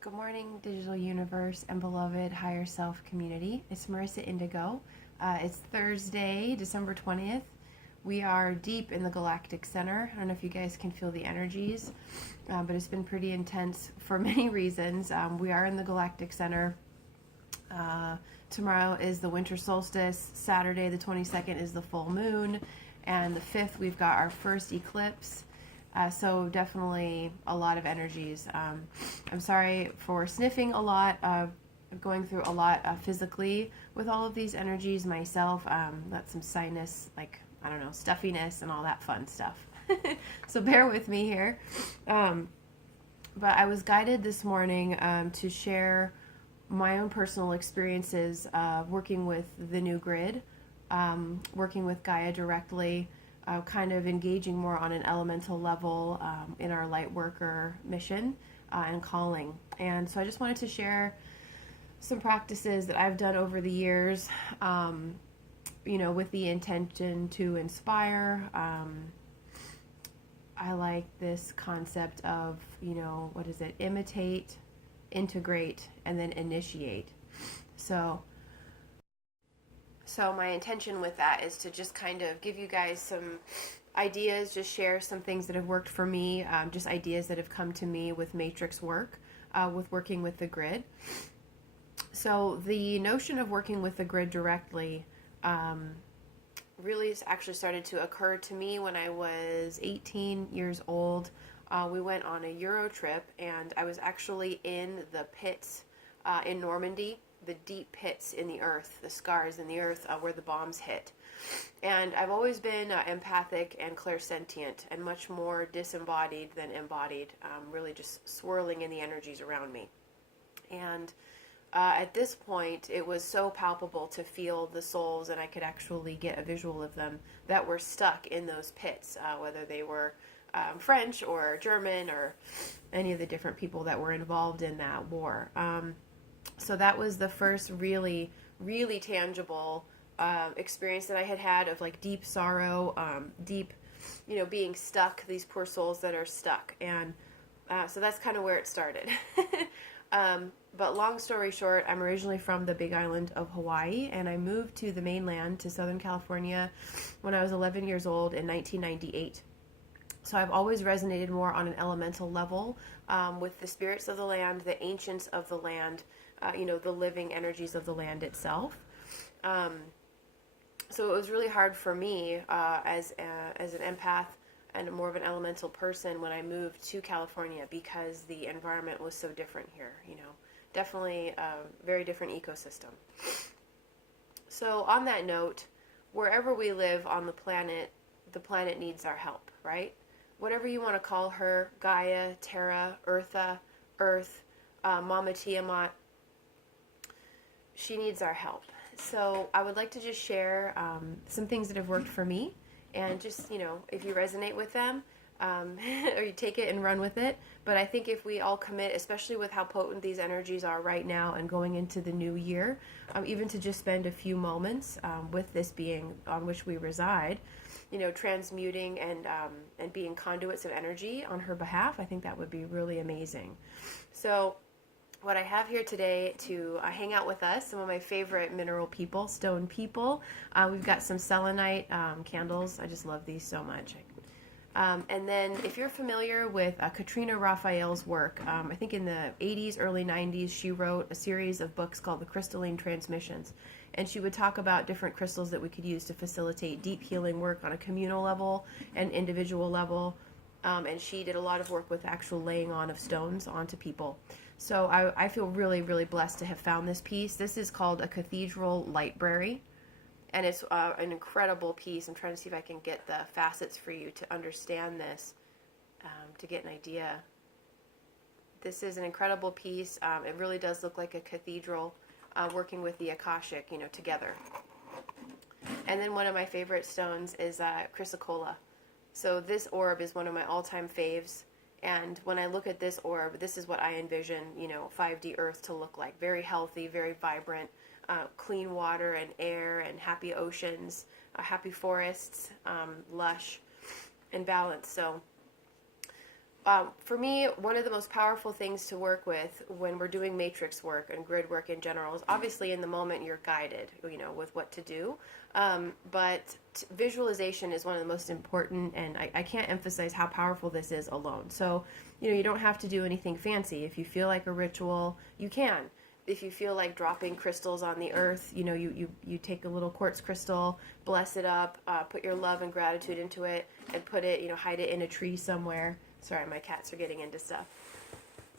Good morning, digital universe and beloved higher self community. It's Merissa Indigo. It's Thursday, December 20th. We are deep in the galactic center. I don't know if you guys can feel the energies, but it's been pretty intense for many reasons. We are in the galactic center. Tomorrow is the winter solstice. Saturday, the 22nd, is the full moon. And the 5th, we've got our first eclipse. So definitely a lot of energies. I'm sorry for sniffing a lot, going through a lot physically with all of these energies myself. Got some sinus, stuffiness and all that fun stuff. So bear with me here. But I was guided this morning to share my own personal experiences working with the new grid, working with Gaia directly, kind of engaging more on an elemental level in our Lightworker mission and calling. And so I just wanted to share some practices that I've done over the years, with the intention to inspire. I like this concept of, imitate, integrate, and then initiate. So my intention with that is to just kind of give you guys some ideas, just share some things that have worked for me, just ideas that have come to me with matrix work, with working with the grid. So the notion of working with the grid directly really actually started to occur to me when I was 18 years old. We went on a Euro trip, and I was actually in the pits in Normandy, the deep pits in the earth, the scars in the earth where the bombs hit. And I've always been empathic and clairsentient and much more disembodied than embodied, really just swirling in the energies around me. And at this point, it was so palpable to feel the souls, and I could actually get a visual of them that were stuck in those pits, whether they were French or German or any of the different people that were involved in that war. So that was the first really, really tangible experience that I had of like deep sorrow, deep, being stuck, these poor souls that are stuck. And so that's kind of where it started. But long story short, I'm originally from the big island of Hawaii, and I moved to the mainland, to Southern California, when I was 11 years old in 1998. So I've always resonated more on an elemental level with the spirits of the land, the ancients of the land, the living energies of the land itself. So it was really hard for me as an empath and more of an elemental person when I moved to California, because the environment was so different here, definitely a very different ecosystem. So on that note, wherever we live on the planet needs our help, right? Whatever you want to call her, Gaia, Terra, Eartha, Earth, Mama Tiamat, she needs our help. So I would like to just share some things that have worked for me, and just, if you resonate with them, or you take it and run with it. But I think if we all commit, especially with how potent these energies are right now and going into the new year, even to just spend a few moments with this being on which we reside, transmuting and being conduits of energy on her behalf, I think that would be really amazing. So what I have here today to hang out with us, some of my favorite mineral people, stone people. We've got some selenite candles. I just love these so much. And then if you're familiar with Katrina Raphael's work, I think in the 80s, early 90s, she wrote a series of books called The Crystalline Transmissions. And she would talk about different crystals that we could use to facilitate deep healing work on a communal level and individual level. And she did a lot of work with actual laying on of stones onto people. So I feel really, really blessed to have found this piece. This is called a Cathedral Library. And it's an incredible piece. I'm trying to see if I can get the facets for you to understand this, to get an idea. This is an incredible piece. It really does look like a cathedral, working with the Akashic, together. And then one of my favorite stones is chrysocolla. So this orb is one of my all-time faves. And when I look at this orb, this is what I envision, 5D Earth to look like. Very healthy, very vibrant. Clean water and air and happy oceans, happy forests, lush and balanced. So For me, one of the most powerful things to work with when we're doing matrix work and grid work in general is obviously in the moment you're guided, with what to do. But visualization is one of the most important, and I can't emphasize how powerful this is alone. So, you don't have to do anything fancy. If you feel like a ritual, you can. If you feel like dropping crystals on the earth, you take a little quartz crystal, bless it up, put your love and gratitude into it, and put it, hide it in a tree somewhere. Sorry, my cats are getting into stuff.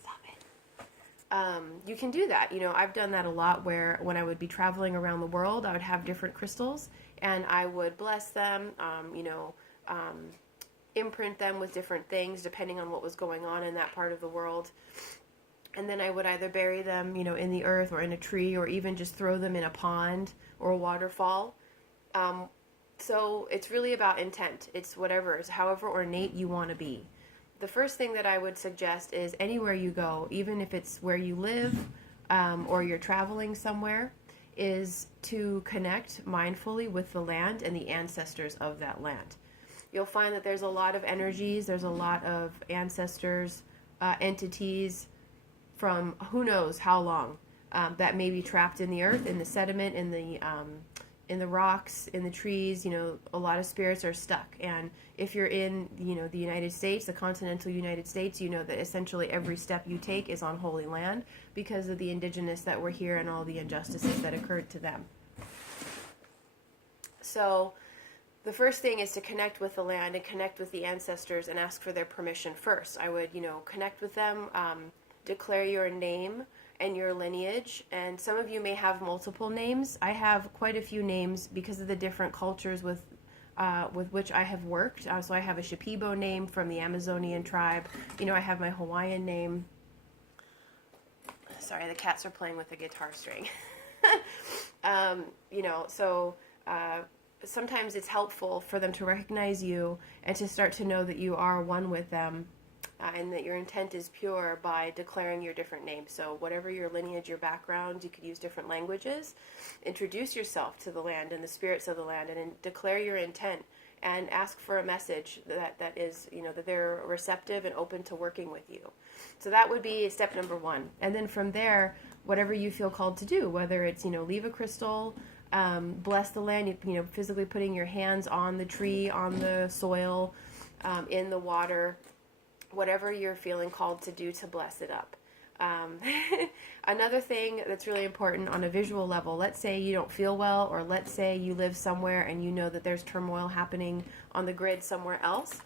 Stop it. You can do that. I've done that a lot where when I would be traveling around the world, I would have different crystals and I would bless them, imprint them with different things depending on what was going on in that part of the world. And then I would either bury them, in the earth or in a tree, or even just throw them in a pond or a waterfall. So it's really about intent. It's however ornate you want to be. The first thing that I would suggest is anywhere you go, even if it's where you live or you're traveling somewhere, is to connect mindfully with the land and the ancestors of that land. You'll find that there's a lot of energies, there's a lot of ancestors, entities from who knows how long that may be trapped in the earth, in the sediment, in the rocks, in the trees. A lot of spirits are stuck. And if you're in, the United States, the continental United States, that essentially every step you take is on holy land because of the indigenous that were here and all the injustices that occurred to them. So the first thing is to connect with the land and connect with the ancestors and ask for their permission first. I would, connect with them, declare your name and your lineage, and some of you may have multiple names. I have quite a few names because of the different cultures with which I have worked. So I have a Shipibo name from the Amazonian tribe. I have my Hawaiian name. Sorry, the cats are playing with the guitar string. Sometimes it's helpful for them to recognize you and to start to know that you are one with them. And that your intent is pure by declaring your different names. So whatever your lineage, your background, you could use different languages. Introduce yourself to the land and the spirits of the land and declare your intent and ask for a message that is, that they're receptive and open to working with you. So that would be step number one. And then from there, whatever you feel called to do, whether it's, leave a crystal, bless the land, physically putting your hands on the tree, on the soil, in the water, whatever you're feeling called to do to bless it up. Another thing that's really important on a visual level, let's say you don't feel well, or let's say you live somewhere and you know that there's turmoil happening on the grid somewhere else.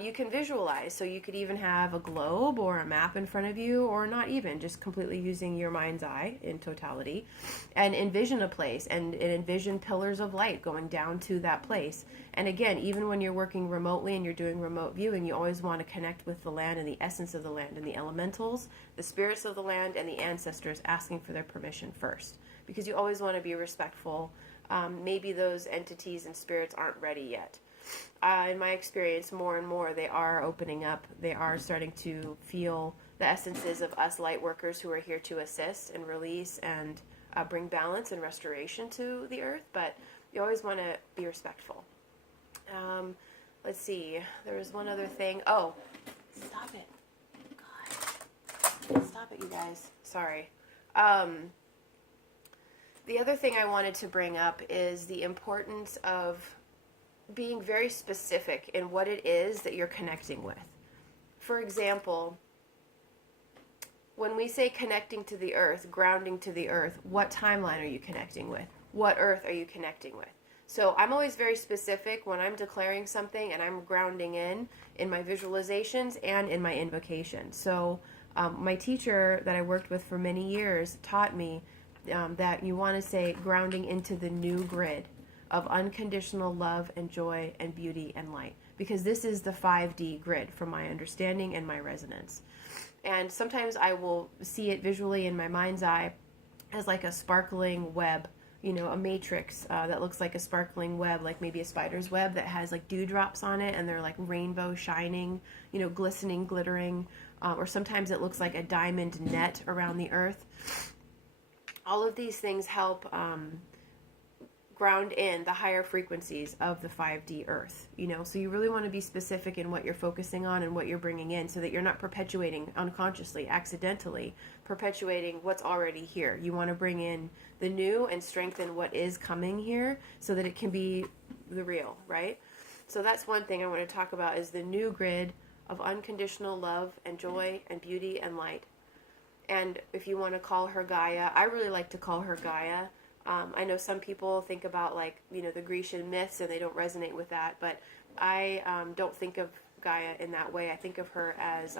You can visualize. So you could even have a globe or a map in front of you, or not even, just completely using your mind's eye in totality, and envision a place and envision pillars of light going down to that place. And again, even when you're working remotely and you're doing remote viewing, you always want to connect with the land and the essence of the land and the elementals, the spirits of the land, and the ancestors, asking for their permission first, because you always want to be respectful. Maybe those entities and spirits aren't ready yet. In my experience, more and more they are opening up. They are starting to feel the essences of us Lightworkers who are here to assist and release and bring balance and restoration to the earth. But you always want to be respectful. Let's see. There was one other thing. Oh, stop it. God. Stop it, you guys. Sorry. The other thing I wanted to bring up is the importance of being very specific in what it is that you're connecting with. For example, when we say connecting to the earth, grounding to the earth, what timeline are you connecting with? What earth are you connecting with? So I'm always very specific when I'm declaring something and I'm grounding in my visualizations and in my invocation. So my teacher that I worked with for many years taught me that you want to say grounding into the new grid of unconditional love and joy and beauty and light, because this is the 5D grid from my understanding and my resonance. And sometimes I will see it visually in my mind's eye as like a sparkling web, a matrix that looks like a sparkling web, like maybe a spider's web that has like dewdrops on it and they're like rainbow shining, glistening, glittering, or sometimes it looks like a diamond net around the earth. All of these things help ground in the higher frequencies of the 5D earth, so you really want to be specific in what you're focusing on and what you're bringing in, so that you're not perpetuating unconsciously, accidentally perpetuating what's already here. You want to bring in the new and strengthen what is coming here so that it can be the real, right? So that's one thing I want to talk about, is the new grid of unconditional love and joy and beauty and light. And if you want to call her Gaia, I really like to call her Gaia. I know some people think about the Grecian myths and they don't resonate with that, but I don't think of Gaia in that way. I think of her as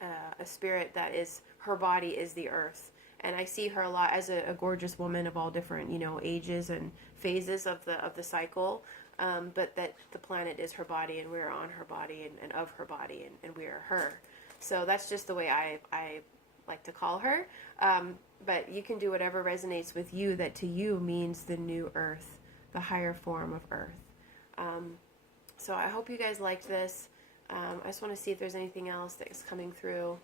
a spirit that is, her body is the earth. And I see her a lot as a gorgeous woman of all different, ages and phases of the cycle. But that the planet is her body and we're on her body and of her body and we are her. So that's just the way I like to call her. But you can do whatever resonates with you that to you means the new earth, the higher form of earth. So I hope you guys liked this. I just want to see if there's anything else that's coming through.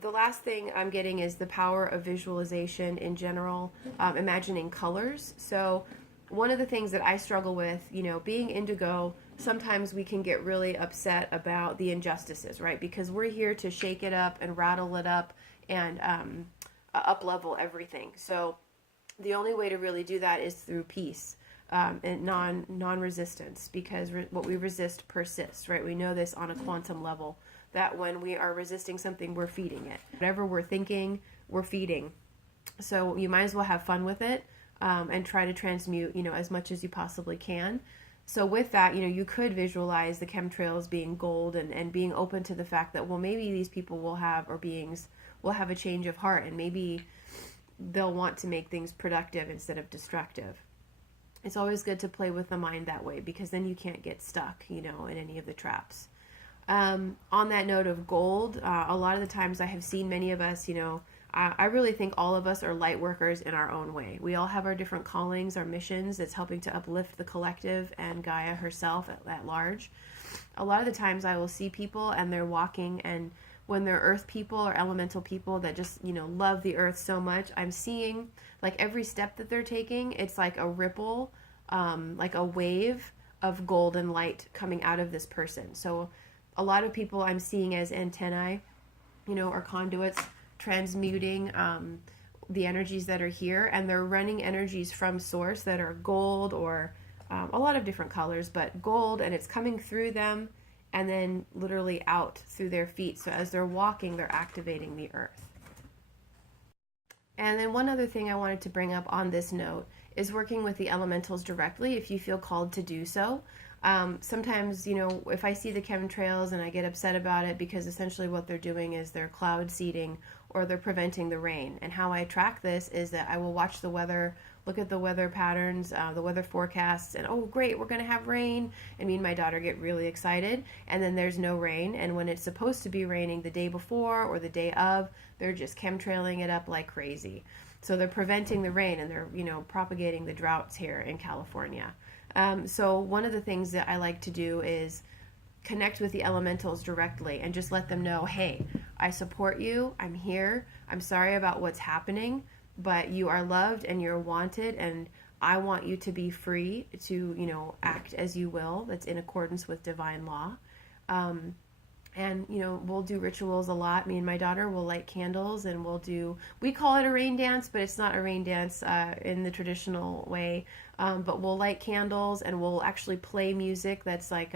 The last thing I'm getting is the power of visualization in general, imagining colors. So one of the things that I struggle with, being indigo, sometimes we can get really upset about the injustices, right? Because we're here to shake it up and rattle it up and up-level everything. So the only way to really do that is through peace and non-resistance, because what we resist persists, right? We know this on a quantum level, that when we are resisting something, we're feeding it. Whatever we're thinking, we're feeding. So you might as well have fun with it and try to transmute, as much as you possibly can. So with that, you could visualize the chemtrails being gold and being open to the fact that, well, maybe these people will have, or beings will have, a change of heart, and maybe they'll want to make things productive instead of destructive. It's always good to play with the mind that way, because then you can't get stuck, in any of the traps. On that note of gold, a lot of the times I have seen many of us, I really think all of us are light workers in our own way. We all have our different callings, our missions that's helping to uplift the collective and Gaia herself at large. A lot of the times I will see people and they're walking, and when they're earth people or elemental people that just, love the earth so much, I'm seeing every step that they're taking, it's like a ripple, like a wave of golden light coming out of this person. So a lot of people I'm seeing as antennae, or conduits, transmuting the energies that are here, and they're running energies from source that are gold or a lot of different colors, but gold, and it's coming through them and then literally out through their feet. So as they're walking, they're activating the earth. And then one other thing I wanted to bring up on this note is working with the elementals directly if you feel called to do so. Sometimes, if I see the chemtrails and I get upset about it, because essentially what they're doing is they're cloud seeding or they're preventing the rain. And how I track this is that I will watch the weather, look at the weather patterns, the weather forecasts, and, oh, great, we're going to have rain. And me and my daughter get really excited, and then there's no rain. And when it's supposed to be raining the day before or the day of, they're just chemtrailing it up like crazy. So they're preventing the rain, and they're, propagating the droughts here in California. So one of the things that I like to do is connect with the elementals directly and just let them know, hey, I support you, I'm here, I'm sorry about what's happening, but you are loved and you're wanted, and I want you to be free to, act as you will, that's in accordance with divine law. And, we'll do rituals a lot. Me and my daughter will light candles, and we call it a rain dance, but it's not a rain dance in the traditional way. But we'll light candles, and we'll actually play music that's like,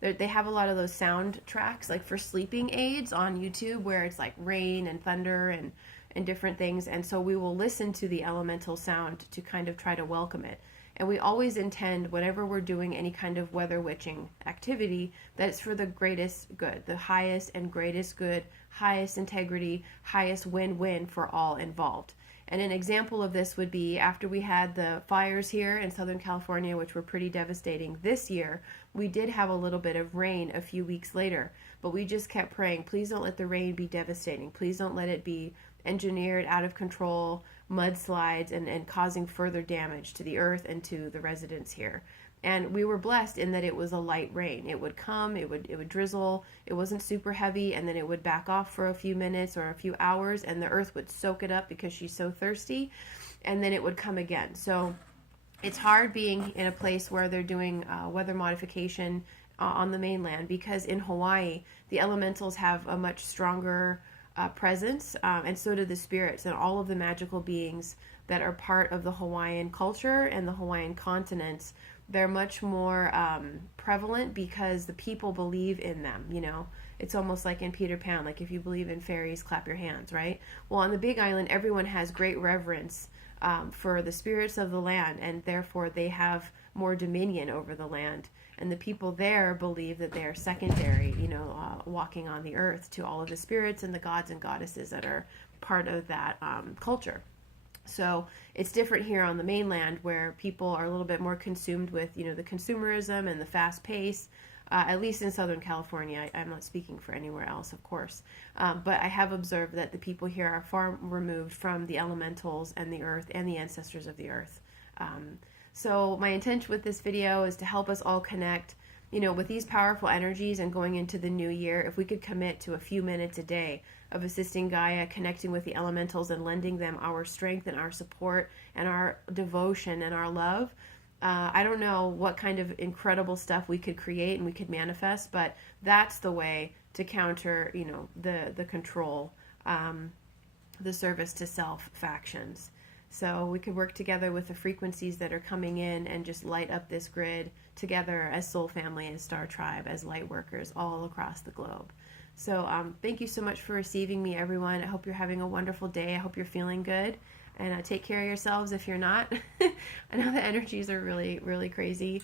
they have a lot of those sound tracks, like for sleeping aids on YouTube, where it's like rain and thunder and different things. And so we will listen to the elemental sound to kind of try to welcome it. And we always intend, whenever we're doing any kind of weather witching activity, that it's for the greatest good, the highest and greatest good, highest integrity, highest win-win for all involved. And an example of this would be after we had the fires here in Southern California, which were pretty devastating this year, we did have a little bit of rain a few weeks later, but we just kept praying, please don't let the rain be devastating. Please don't let it be engineered out of control. mudslides and causing further damage to the earth and to the residents here. And we were blessed in that it was a light rain. It would come, it would drizzle, it wasn't super heavy, and then it would back off for a few minutes or a few hours, and the earth would soak it up because she's so thirsty, and then it would come again. So it's hard being in a place where they're doing weather modification on the mainland, because in Hawaii, the elementals have a much stronger presence, and so do the spirits and all of the magical beings that are part of the Hawaiian culture and the Hawaiian continent. They're much more prevalent because the people believe in them, you know. It's almost like in Peter Pan, like if you believe in fairies, clap your hands, right? Well, on the Big Island, everyone has great reverence for the spirits of the land, and therefore they have more dominion over the land. And the people there believe that they are secondary, you know, walking on the earth to all of the spirits and the gods and goddesses that are part of that culture. So it's different here on the mainland, where people are a little bit more consumed with, you know, the consumerism and the fast pace, at least in Southern California. I'm not speaking for anywhere else, of course. But I have observed that the people here are far removed from the elementals and the earth and the ancestors of the earth. So my intention with this video is to help us all connect, you know, with these powerful energies, and going into the new year, if we could commit to a few minutes a day of assisting Gaia, connecting with the elementals and lending them our strength and our support and our devotion and our love. I don't know what kind of incredible stuff we could create and we could manifest, but that's the way to counter, you know, the control, the service to self factions. So we could work together with the frequencies that are coming in and just light up this grid together as soul family, as star tribe, as light workers all across the globe. So thank you so much for receiving me, everyone. I hope you're having a wonderful day. I hope you're feeling good. And take care of yourselves if you're not. I know the energies are really, really crazy.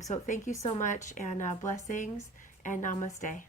So thank you so much, and blessings, and namaste.